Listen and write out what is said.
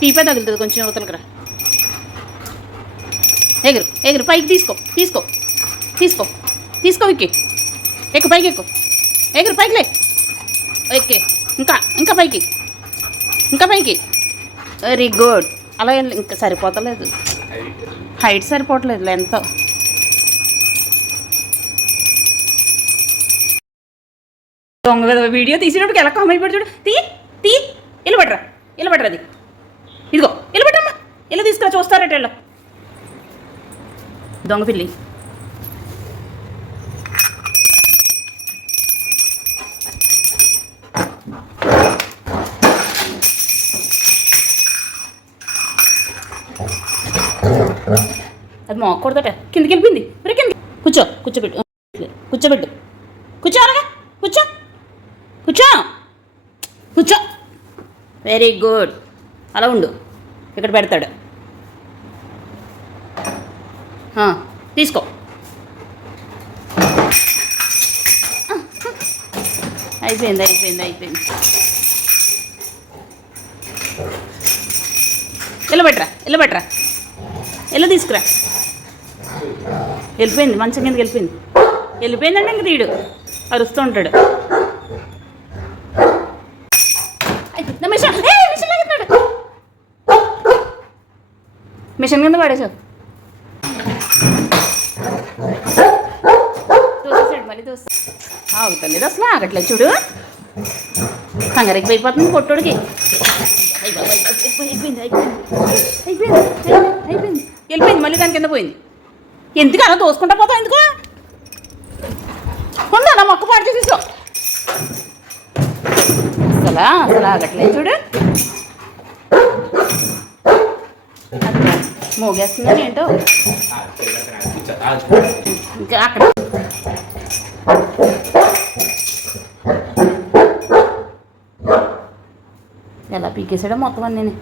టీపే తగులుతుంది కొంచెం యువతలకి రా. ఎగురు ఎగురు పైకి తీసుకో తీసుకో తీసుకో తీసుకో విక్కి. ఎక్కు పైకి ఎక్కు. ఎగురు పైకి లే. ఎక్కే ఇంకా ఇంకా పైకి ఇంకా పైకి. Very good. అలా ఇంకా సరిపోతలేదు, హైట్ సరిపోవట్లేదు లెంత్. దొంగ కదా వీడియో తీసేటప్పుడు ఎలా కామెంట్ పెట్టి చూడు. తీ తీ ఇలా పట్టరా అది. ఇదిగో ఇలా పట్టమ్మా, ఇలా తీసుకురా చూస్తారట ఇలా. దొంగ పిల్లి. అది మోకూడదట, కిందకి వెళ్ళిపోయింది. మరి కింద కూర్చోబెట్టు కూర్చోబెట్టు. కూర్చోరా కూర్చో కూర్చో కూర్చో. Very good. అలా ఉండు, ఇక్కడ పెడతాడు. తీసుకో. అయిపోయింది. ఇలా పెట్టరా ఇలా తీసుకురా. వెళ్ళిపోయింది, మంచం కిందకి వెళ్ళిపోయిందండి. ఇంక తీడు అరుస్తూ ఉంటాడు. మిషన్ కింద పడేసావు. దోసేసాడు మళ్ళీ ఆగుతలేదు అసలు, ఆగట్లేదు చూడు. కంగారికి అయిపోతుంది పొట్టోడికి. వెళ్ళిపోయింది మళ్ళీ దాని కింద పోయింది. ఎందుకు అలా దోసుకుంటా పోతావు? ఎందుకు ఉందా నా మొక్క పాడు చేసేసో. అసలు ఆగట్లేదు చూడు. మోగేస్తుందని ఏంటో ఇంకా అక్కడ. ఎలా పీకేసాడో మొత్తం అన్నీ.